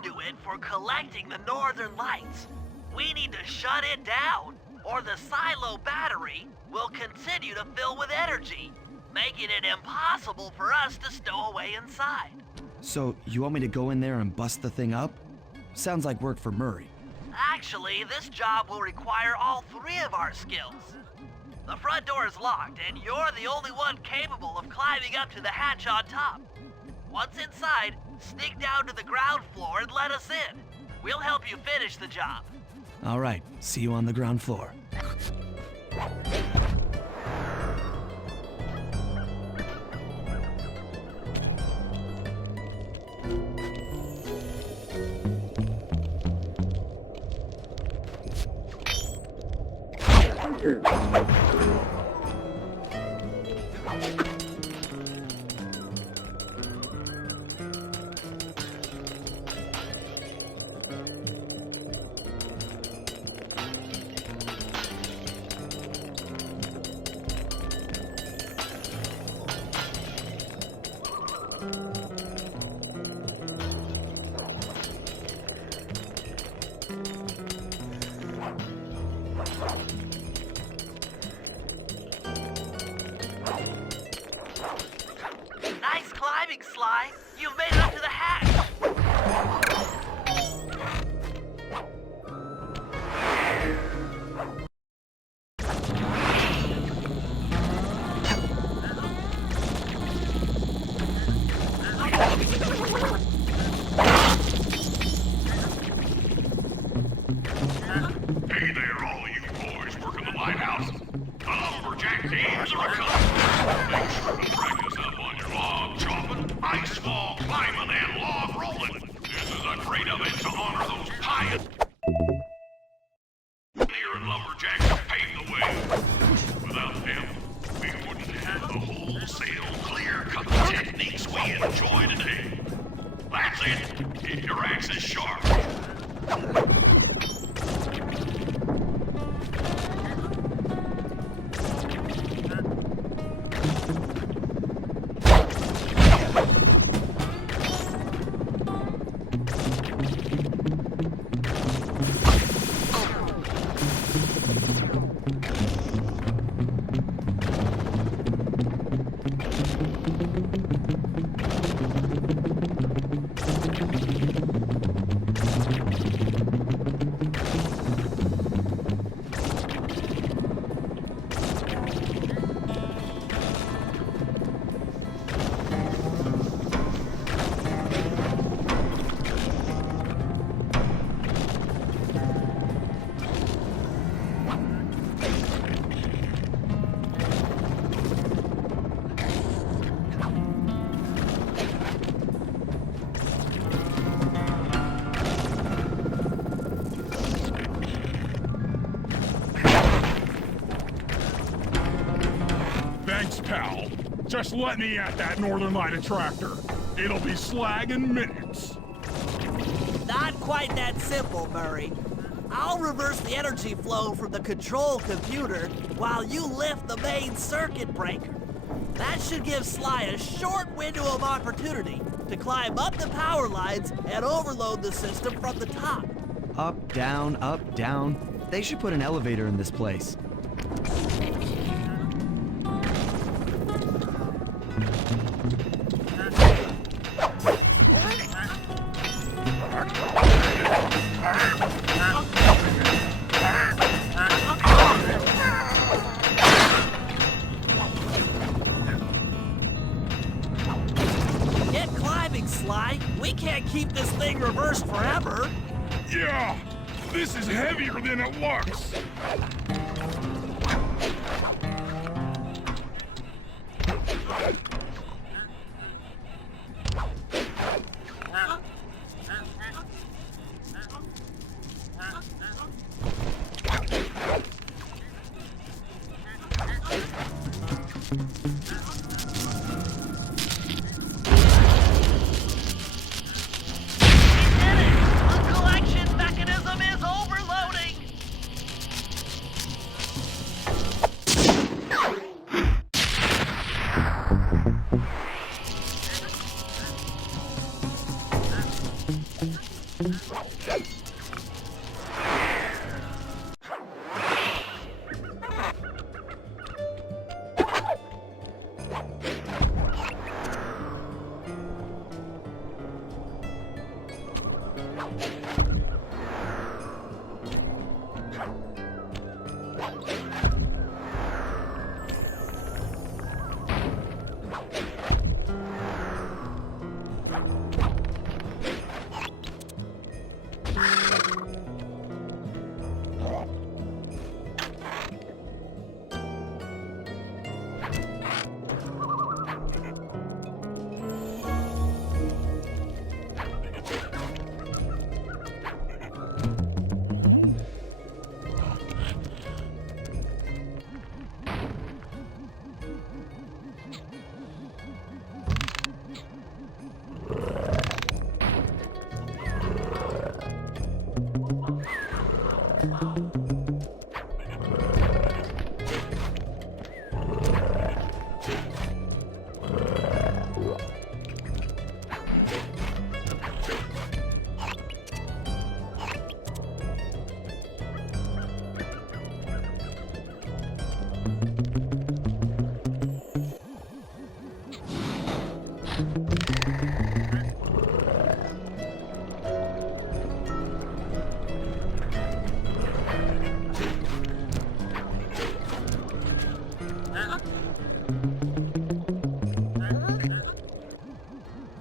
conduit for collecting the northern lights. We need to shut it down, or the silo battery will continue to fill with energy, making it impossible for us to stow away inside. So, you want me to go in there and bust the thing up? Sounds like work for Murray. Actually, this job will require all three of our skills. The front door is locked, and you're the only one capable of climbing up to the hatch on top. Once inside, sneak down to the ground floor and let us in. We'll help you finish the job. All right, see you on the ground floor. Nice climbing, Sly. You've made it up to the hatch. Hey there, all you boys working the lighthouse. The lumberjack teams are coming. Make sure to practice up on your log chopping, ice wall climbing, and log rolling. This is a great event to honor those pioneers and lumberjacks who paved the way. Without them, we wouldn't have the wholesale clear-cut techniques we enjoy today. That's it. Keep your axes sharp. Pal, just let me at that Northern Light attractor. It'll be slag in minutes. Not quite that simple, Murray. I'll reverse the energy flow from the control computer while you lift the main circuit breaker. That should give Sly a short window of opportunity to climb up the power lines and overload the system from the top. Up, down, up, down. They should put an elevator in this place. Get climbing, Sly. We can't keep this thing reversed forever. Yeah, this is heavier than it looks.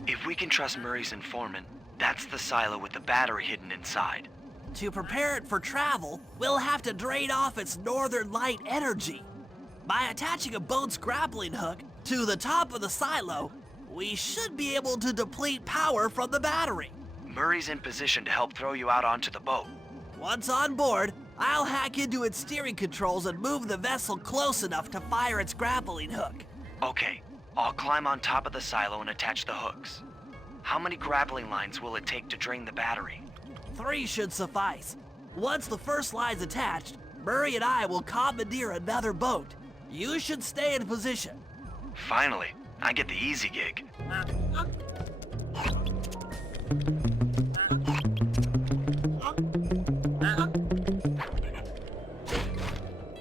If we can trust Murray's informant, that's the silo with the battery hidden inside. To prepare it for travel, we'll have to drain off its northern light energy. By attaching a boat's grappling hook to the top of the silo, we should be able to deplete power from the battery. Murray's in position to help throw you out onto the boat. Once on board, I'll hack into its steering controls and move the vessel close enough to fire its grappling hook. Okay, I'll climb on top of the silo and attach the hooks. How many grappling lines will it take to drain the battery? 3 should suffice. Once the first line's attached, Murray and I will commandeer another boat. You should stay in position. Finally, I get the easy gig.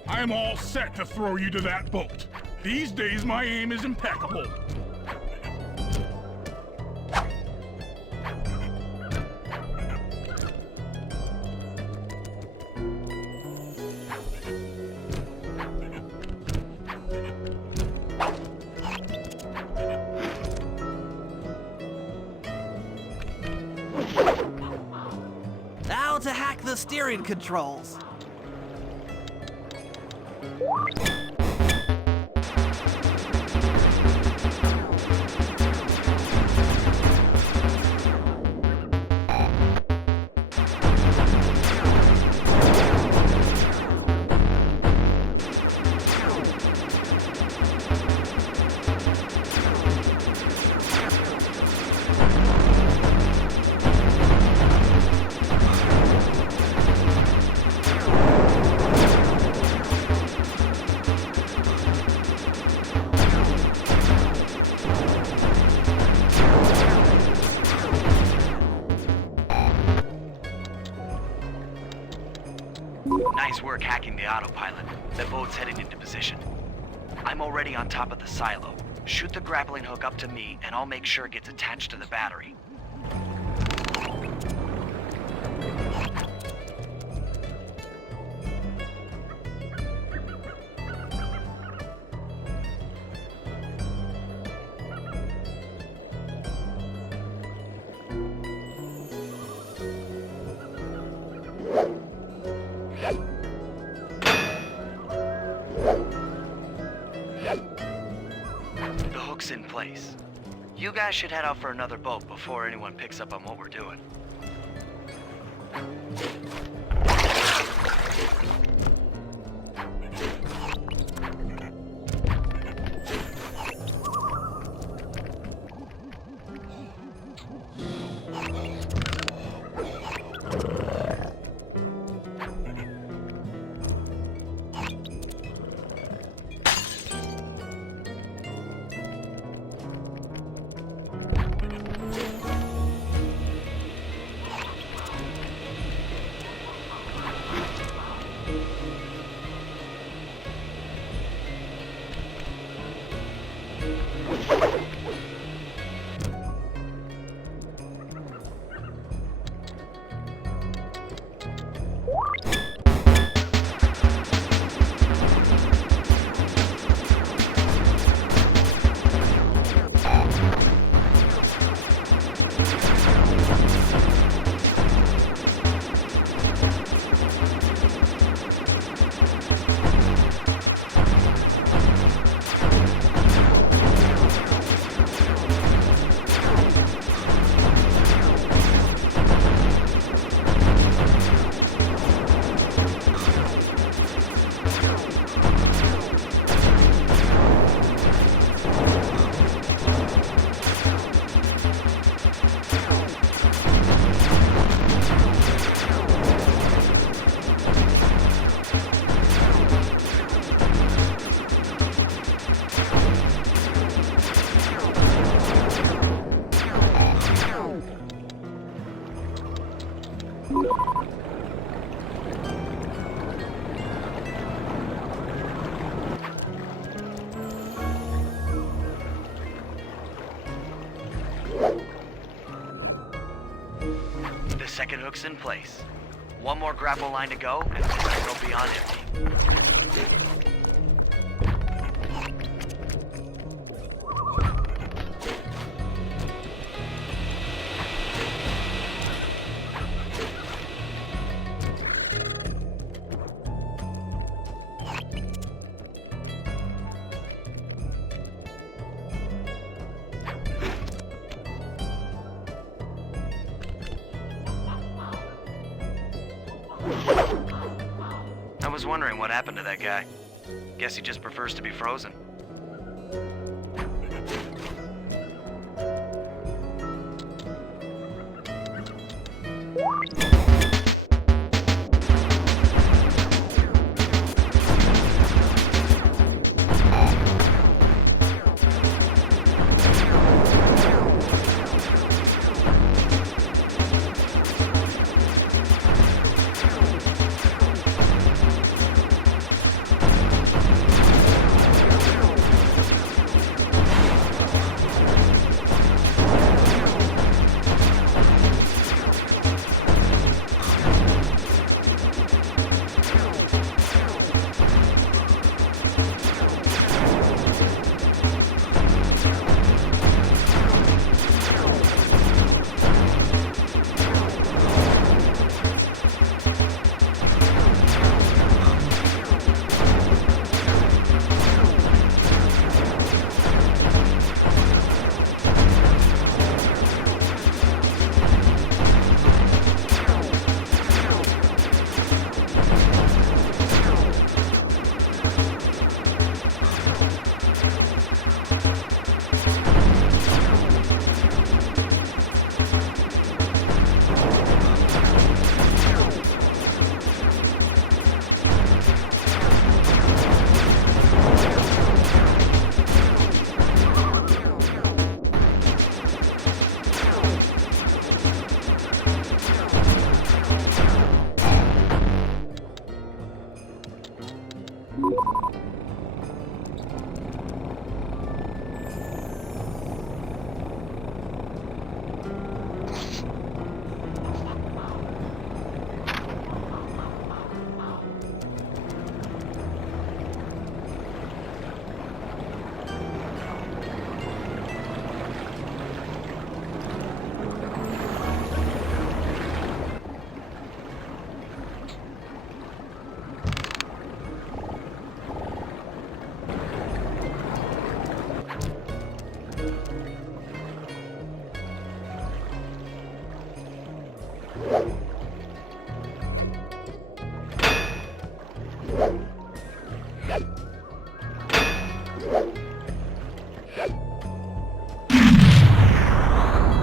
I'm all set to throw you to that boat. These days, my aim is impeccable. Now to hack the steering controls. Nice work hacking the autopilot. The boat's heading into position. I'm already on top of the silo. Shoot the grappling hook up to me, and I'll make sure it gets attached to the battery. The hook's in place. You guys should head out for another boat before anyone picks up on what we're doing. The second hook's in place. One more grapple line to go, and this thing will be on empty. was wondering what happened to that guy. Guess he just prefers to be frozen.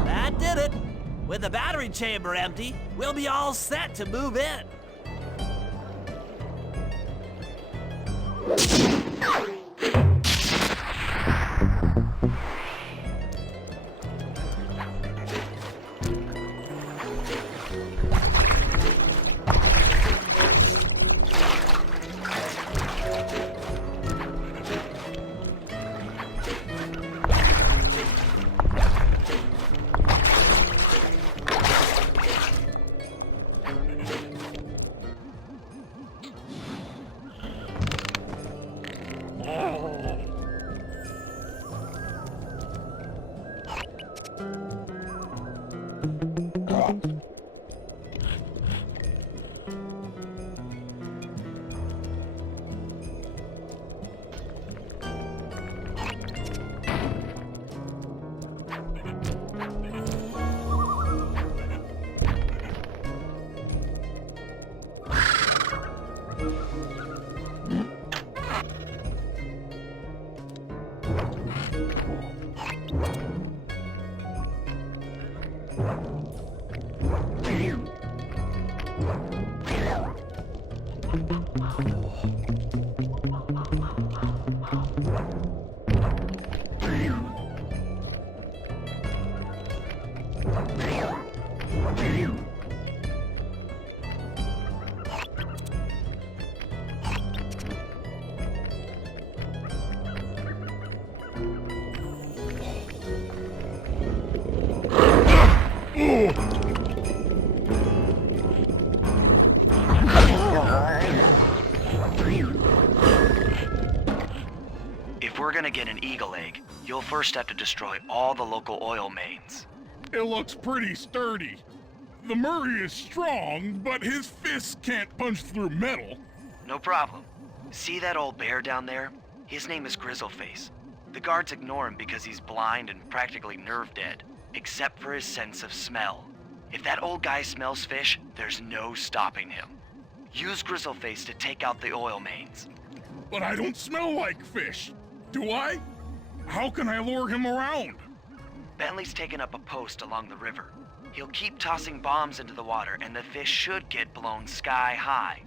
That did it. With the battery chamber empty, we'll be all set to move in. If we're gonna get an eagle egg, you'll first have to destroy all the local oil mains. It looks pretty sturdy. The Murray is strong, but his fists can't punch through metal. No problem. See that old bear down there? His name is Grizzleface. The guards ignore him because he's blind and practically nerve dead, except for his sense of smell. If that old guy smells fish, there's no stopping him. Use Grizzleface to take out the oil mains. But I don't smell like fish. Do I? How can I lure him around? Bentley's taken up a post along the river. He'll keep tossing bombs into the water, and the fish should get blown sky high.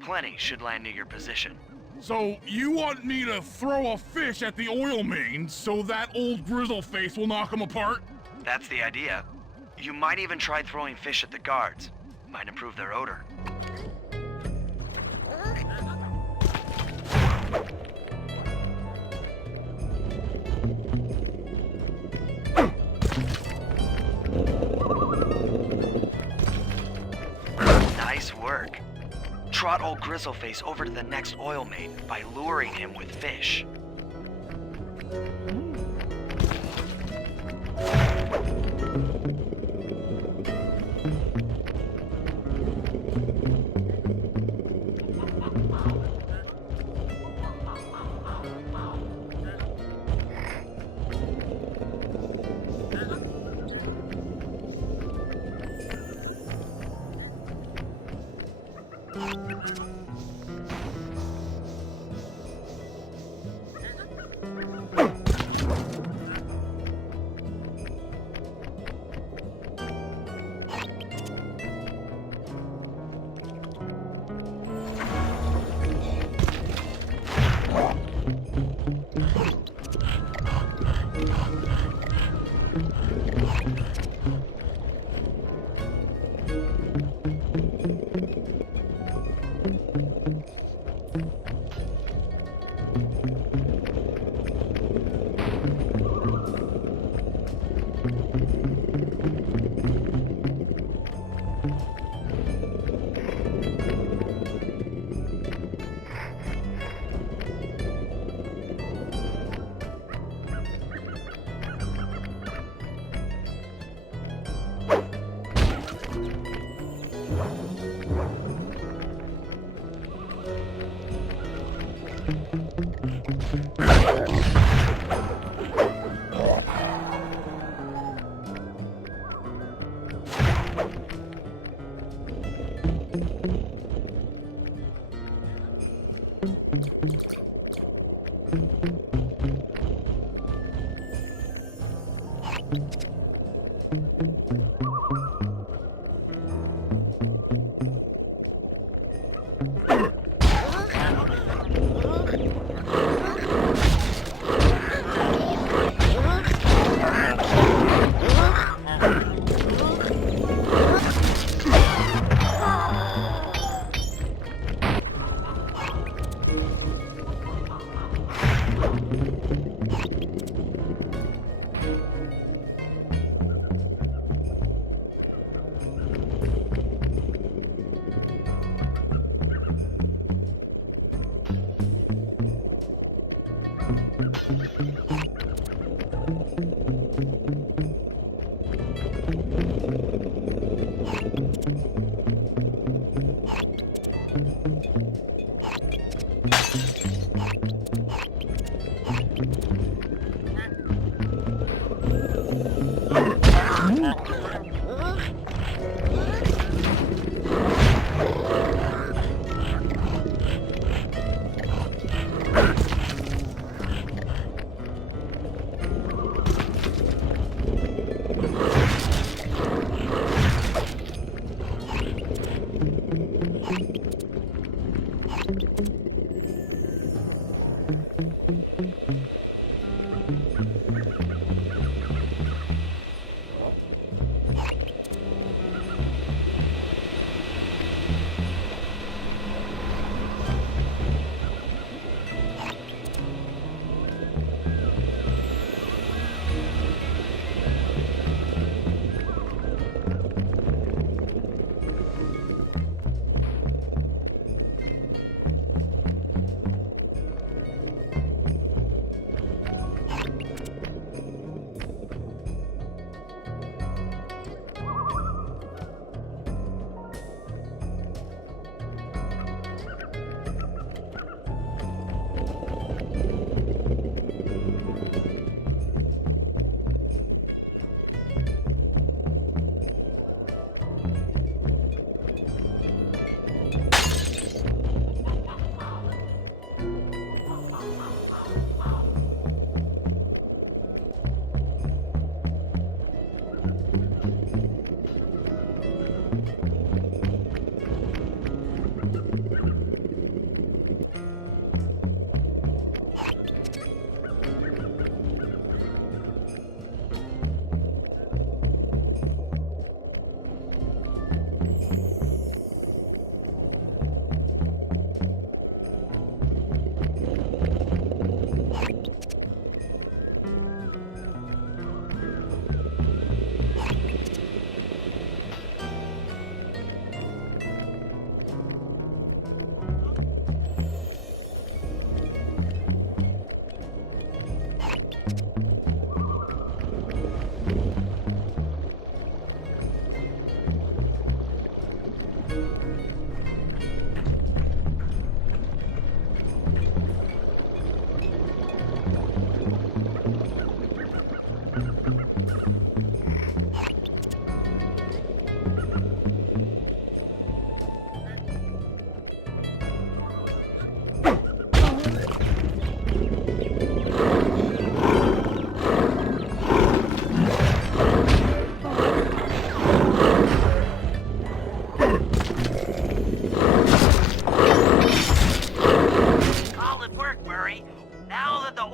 Plenty should land near your position. So you want me to throw a fish at the oil mains so that old Grizzleface will knock him apart? That's the idea. You might even try throwing fish at the guards. Might improve their odor. Nice work. Trot old Grizzleface over to the next oil main by luring him with fish.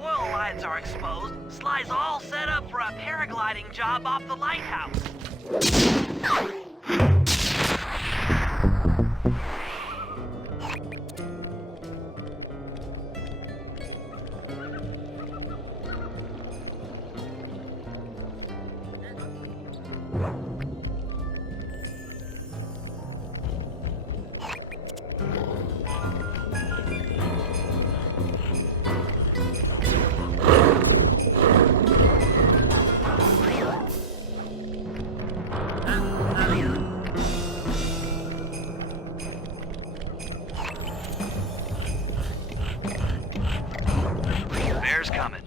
oil lines are exposed, Sly's all set up for a paragliding job off the lighthouse. Bear's coming.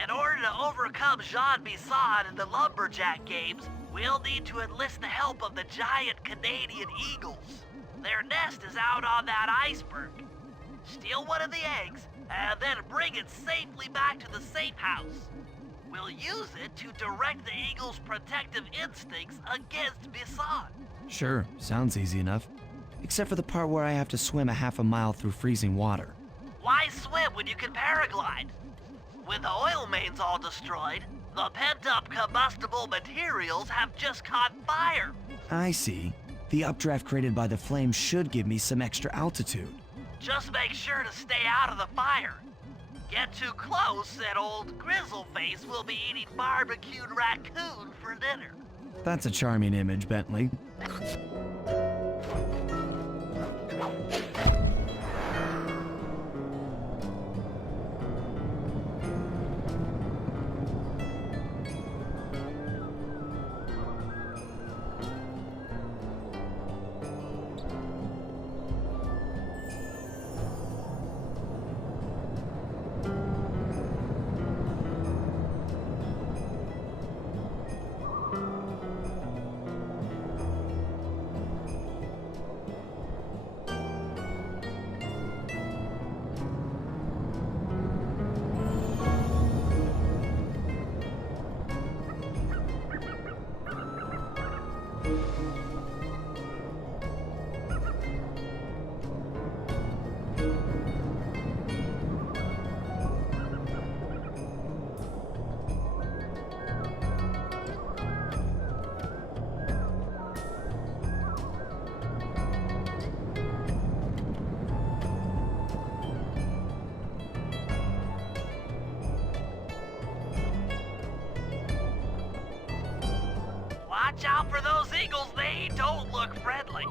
In order to overcome Jean Bisson in the lumberjack games, we'll need to enlist the help of the giant Canadian eagles. Their nest is out on that iceberg. Steal one of the eggs, and then bring it safely back to the safe house. We'll use it to direct the eagle's protective instincts against Bisson. Sure, sounds easy enough. Except for the part where I have to swim a half a mile through freezing water. Why swim when you can paraglide? With the oil mains all destroyed, the pent-up combustible materials have just caught fire. I see. The updraft created by the flames should give me some extra altitude. Just make sure to stay out of the fire. Get too close and old Grizzleface will be eating barbecued raccoon for dinner. That's a charming image, Bentley. Watch out for those eagles, they don't look friendly.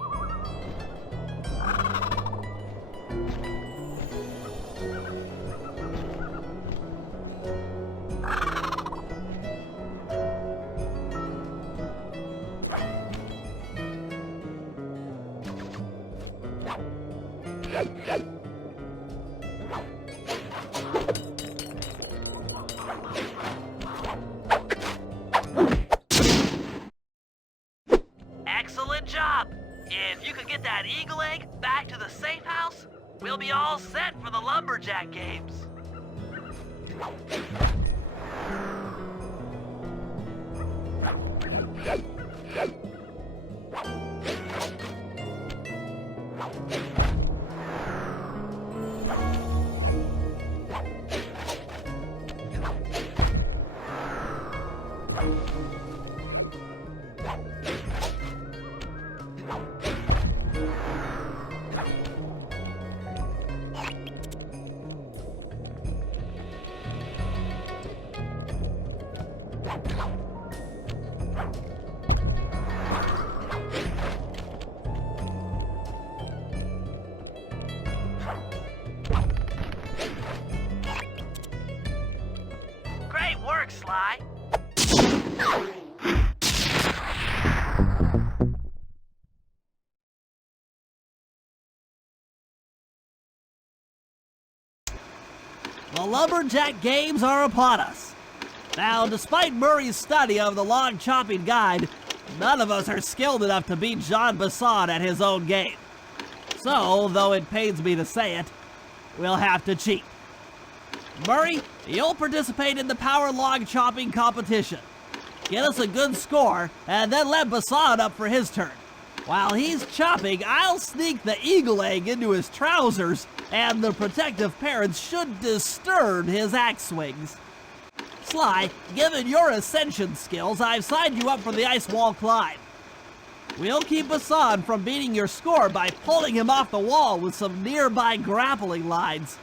Excellent job! If you could get that eagle egg back to the safe house, we'll be all set for the lumberjack games. Sly. The Lumberjack Games are upon us. Now, despite Murray's study of the log chopping guide, none of us are skilled enough to beat Jean Basson at his own game. So, though it pains me to say it, we'll have to cheat. Murray, you'll participate in the power log chopping competition. Get us a good score, and then let Basson up for his turn. While he's chopping, I'll sneak the eagle egg into his trousers, and the protective parents should disturb his axe swings. Sly, given your ascension skills, I've signed you up for the ice wall climb. We'll keep Basson from beating your score by pulling him off the wall with some nearby grappling lines.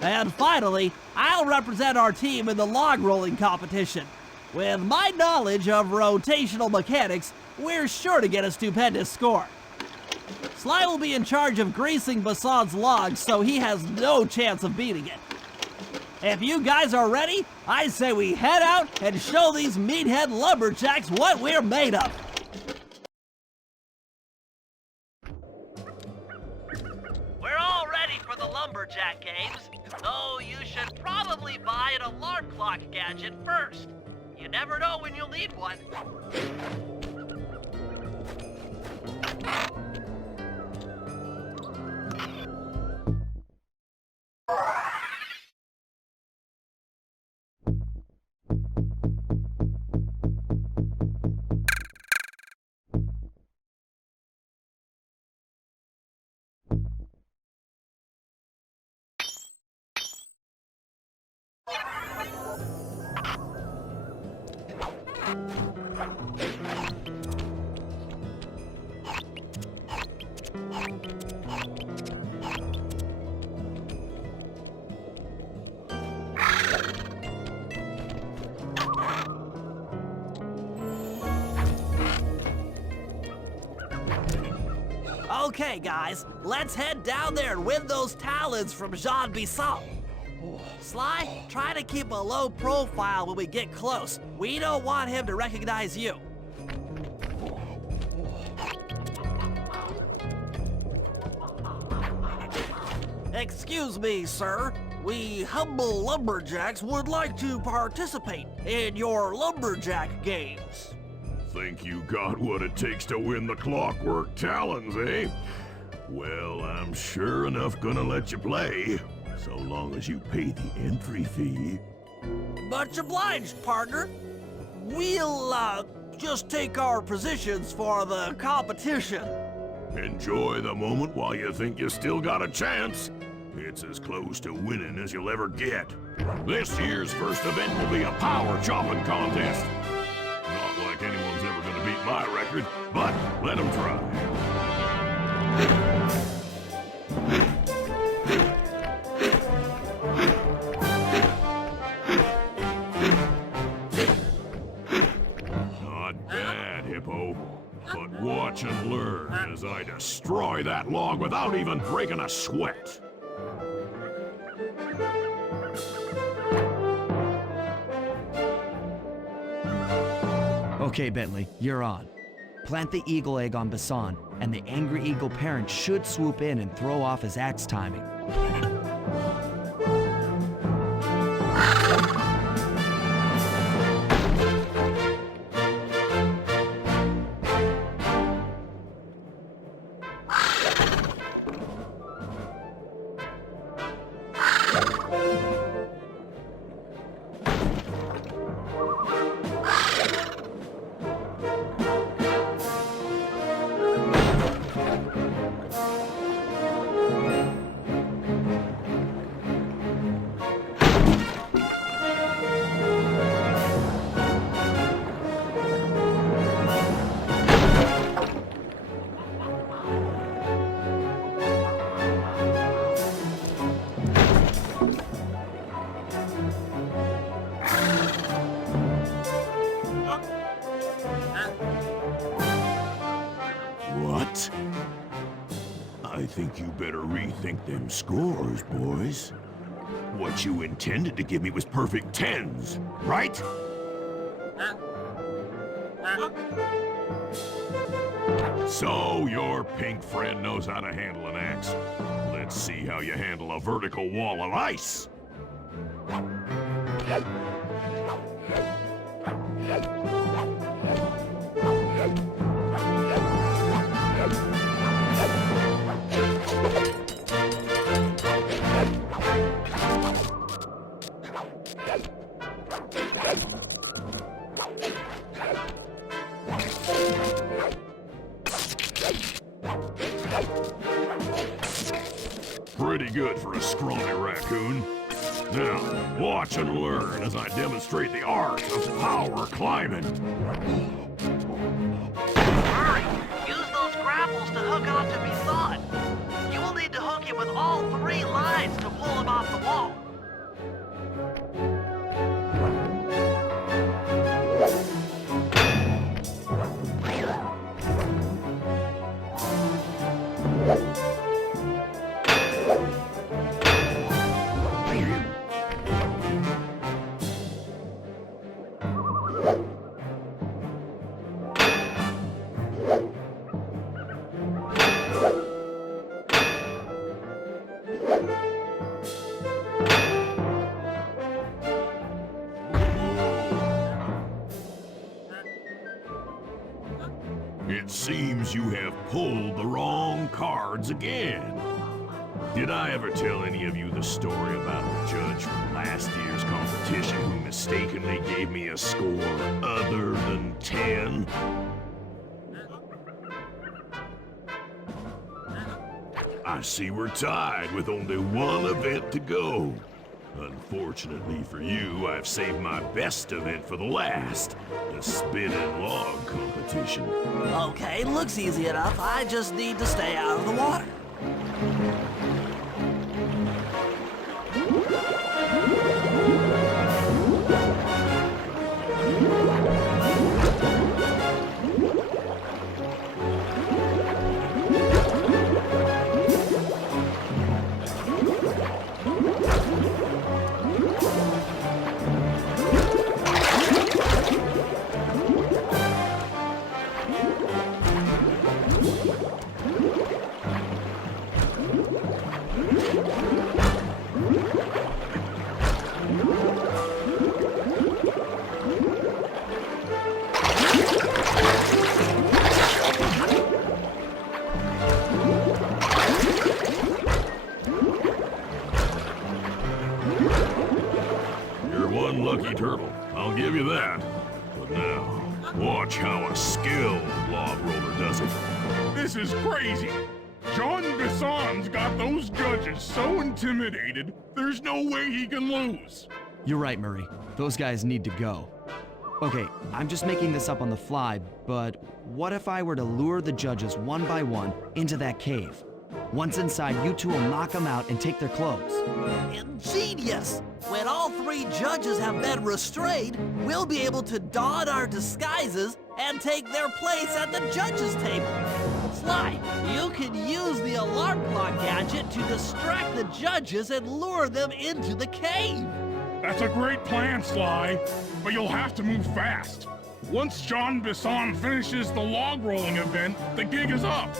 And finally, I'll represent our team in the log rolling competition. With my knowledge of rotational mechanics, we're sure to get a stupendous score. Sly will be in charge of greasing Basson's logs, so he has no chance of beating it. If you guys are ready, I say we head out and show these meathead lumberjacks what we're made of. We're all ready for the Lumberjack Games, though you should probably buy an alarm clock gadget first. You never know when you'll need one. Okay, guys, let's head down there and win those talons from Jean Bisson. Sly, try to keep a low profile when we get close. We don't want him to recognize you. Excuse me, sir. We humble lumberjacks would like to participate in your lumberjack games. Think you got what it takes to win the Clockwerk talons, eh? Well, I'm sure enough gonna let you play, so long as you pay the entry fee. Much obliged, partner. We'll, just take our positions for the competition. Enjoy the moment while you think you still got a chance. It's as close to winning as you'll ever get. This year's first event will be a power chopping contest. Not like anyone's ever gonna beat my record, but let them try. Not bad, Hippo. But watch and learn as I destroy that log without even breaking a sweat. Okay, Bentley, you're on. Plant the eagle egg on Basson, and the angry eagle parent should swoop in and throw off his axe timing. What? I think you better rethink them scores, boys. what you intended to give me was perfect tens, right? So your pink friend knows how to handle an axe. Let's see how you handle a vertical wall of ice. Pretty good for a scrawny raccoon. Now, watch and learn as I demonstrate the art of power climbing. Hurry! Use those grapples to hook onto Bethon. You will need to hook him with all 3 lines to pull him off the wall. It seems you have pulled the wrong cards again. Did I ever tell any of you the story about the judge from last year's competition who mistakenly gave me a score other than 10? I see we're tied with only one event to go. Unfortunately for you, I've saved my best event for the last, the spinning log competition. Okay, looks easy enough. I just need to stay out of the water. Lucky turtle, I'll give you that. But now, watch how a skilled log roller does it. This is crazy. John Bisson's got those judges so intimidated, there's no way he can lose. You're right, Murray. Those guys need to go. Okay, I'm just making this up on the fly, but what if I were to lure the judges one by one into that cave? Once inside, you two will knock them out and take their clothes. Ingenious! When all 3 judges have been restrained, we'll be able to don our disguises and take their place at the judges' table. Sly, you can use the alarm clock gadget to distract the judges and lure them into the cave. That's a great plan, Sly, but you'll have to move fast. Once John Bisson finishes the log rolling event, the gig is up.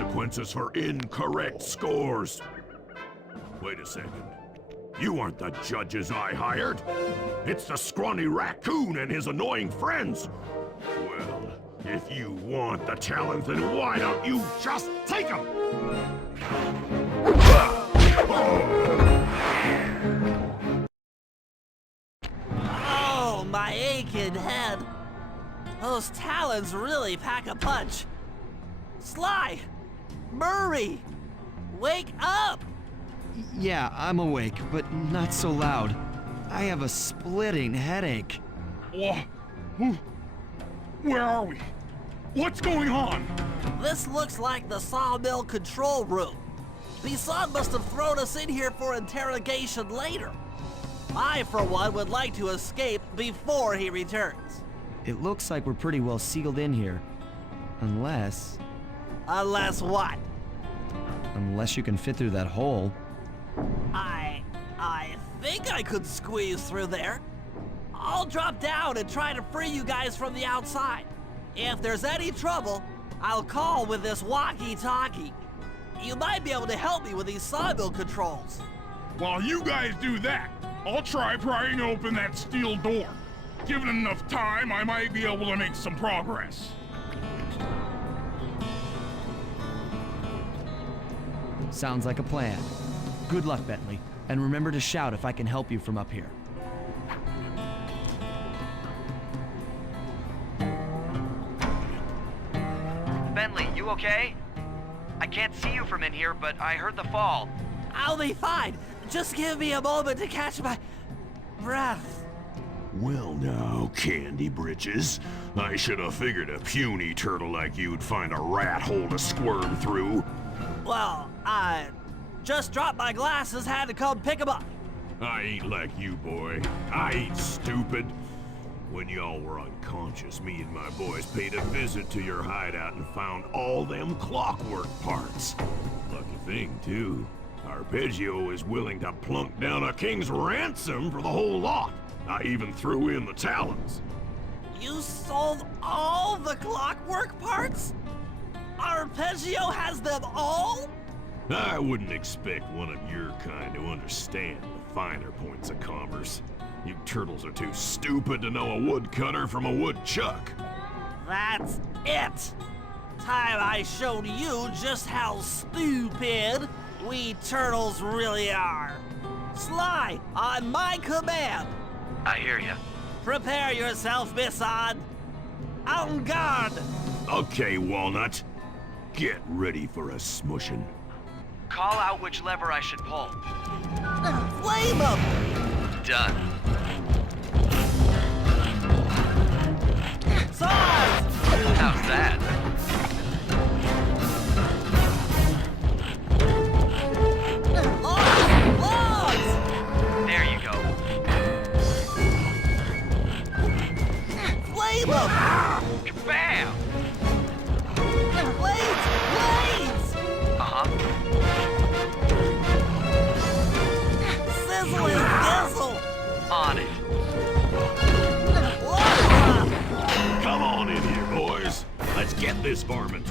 consequences for incorrect scores. Wait a second. You aren't the judges I hired. It's the scrawny raccoon and his annoying friends. Well, if you want the challenge, then why don't you just take them? Oh, my aching head. Those talons really pack a punch. Sly! Murray! Wake up! Yeah, I'm awake, but not so loud. I have a splitting headache. Where are we? What's going on? This looks like the sawmill control room. Bisson must have thrown us in here for interrogation later. I, for one, would like to escape before he returns. It looks like we're pretty well sealed in here. Unless Unless what? you can fit through that hole. I think I could squeeze through there. I'll drop down and try to free you guys from the outside. If there's any trouble, I'll call with this walkie-talkie. You might be able to help me with these sawmill controls. While you guys do that, I'll try prying open that steel door. Given enough time, I might be able to make some progress. Sounds like a plan. Good luck, Bentley. And remember to shout if I can help you from up here. Bentley, you okay? I can't see you from in here, but I heard the fall. I'll be fine. Just give me a moment to catch my breath. Well now, Candy Britches. I should have figured a puny turtle like you'd find a rat hole to squirm through. Well, I just dropped my glasses, had to come pick them up. I ain't like you, boy. I ain't stupid. When y'all were unconscious, me and my boys paid a visit to your hideout and found all them Clockwerk parts. Lucky thing, too. Arpeggio is willing to plunk down a king's ransom for the whole lot. I even threw in the talons. You sold all the Clockwerk parts? Arpeggio has them all? I wouldn't expect one of your kind to understand the finer points of commerce. You turtles are too stupid to know a woodcutter from a woodchuck. That's it. Time I showed you just how stupid we turtles really are. Sly, on my command. I hear you. Prepare yourself, Bisson. En garde. Okay, Walnut. Get ready for a smushing. Call out which lever I should pull. Flame them. Done. Saws. How's that? Logs. There you go. Flame them. Kabam! Blades. Blades. Uh-huh. Sizzle and dizzle. On it. Come on in here, boys. Let's get this varmint.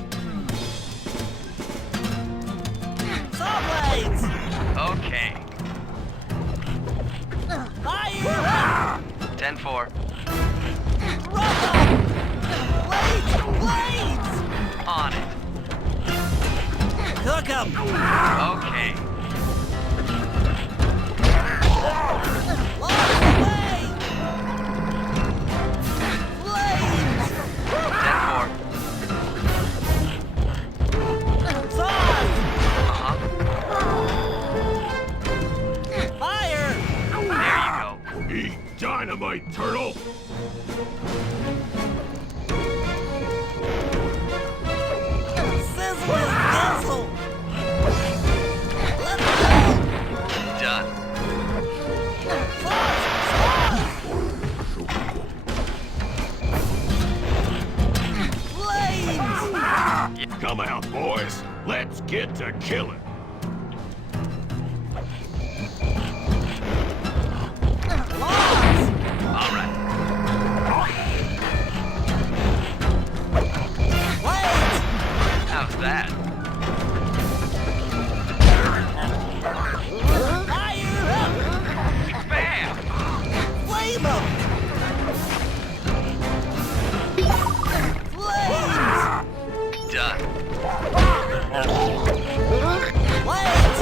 Saw blades. Okay. Fire. 10-4. Rumble. Blades. Blades. On it. Cook 'em. Okay. Blades. Blades. 10-4. Saws. Uh-huh. Fire. There you go. Eat dynamite, turtle. Sizzle and dizzle. Let's go. Done. Blades. Come out, boys. Let's get to killing. Logs. All right. Blades. How's that? Wait!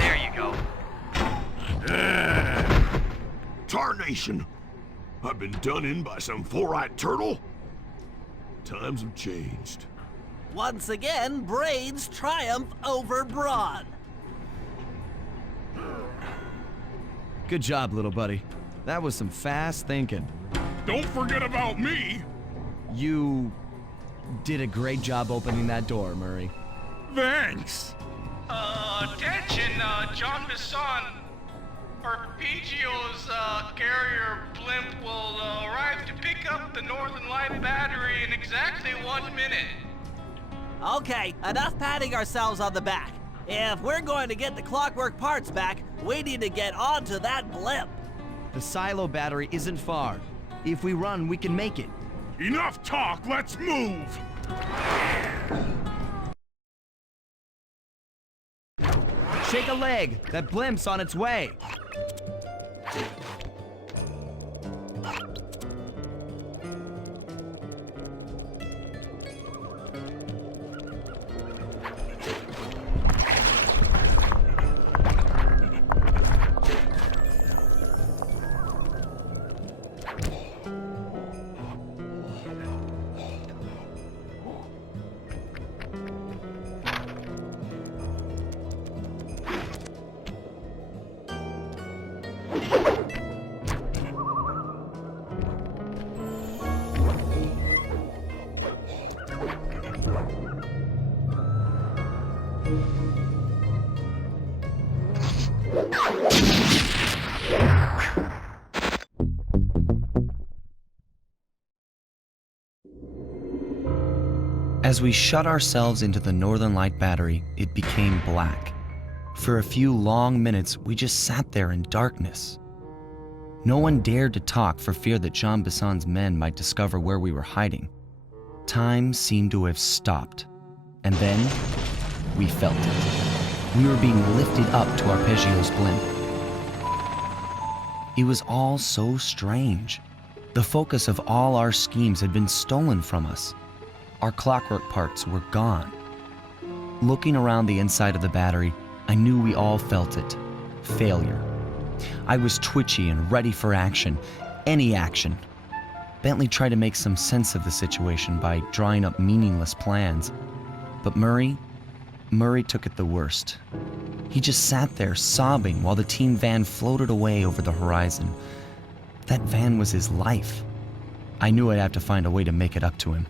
There you go. Tarnation! I've been done in by some four-eyed turtle? Times have changed. Once again, brains triumph over brawn. Good job, little buddy. That was some fast thinking. Don't forget about me. You did a great job opening that door, Murray. Thanks. Attention, John Bisson. Arpeggio's carrier blimp will arrive to pick up the Northern Light battery in exactly 1 minute. Okay, enough patting ourselves on the back. If we're going to get the Clockwerk parts back, we need to get onto that blimp. The silo battery isn't far. If we run, we can make it. Enough talk, let's move. Shake a leg. That blimp's on its way. As we shut ourselves into the Northern Light battery, it became black. For a few long minutes, we just sat there in darkness. No one dared to talk for fear that Jean Bisson's men might discover where we were hiding. Time seemed to have stopped. And then, we felt it. We were being lifted up to Arpeggio's blimp. It was all so strange. The focus of all our schemes had been stolen from us. Our Clockwerk parts were gone. Looking around the inside of the battery, I knew we all felt it. Failure. I was twitchy and ready for action. Any action. Bentley tried to make some sense of the situation by drawing up meaningless plans. But Murray took it the worst. He just sat there sobbing while the team van floated away over the horizon. That van was his life. I knew I'd have to find a way to make it up to him.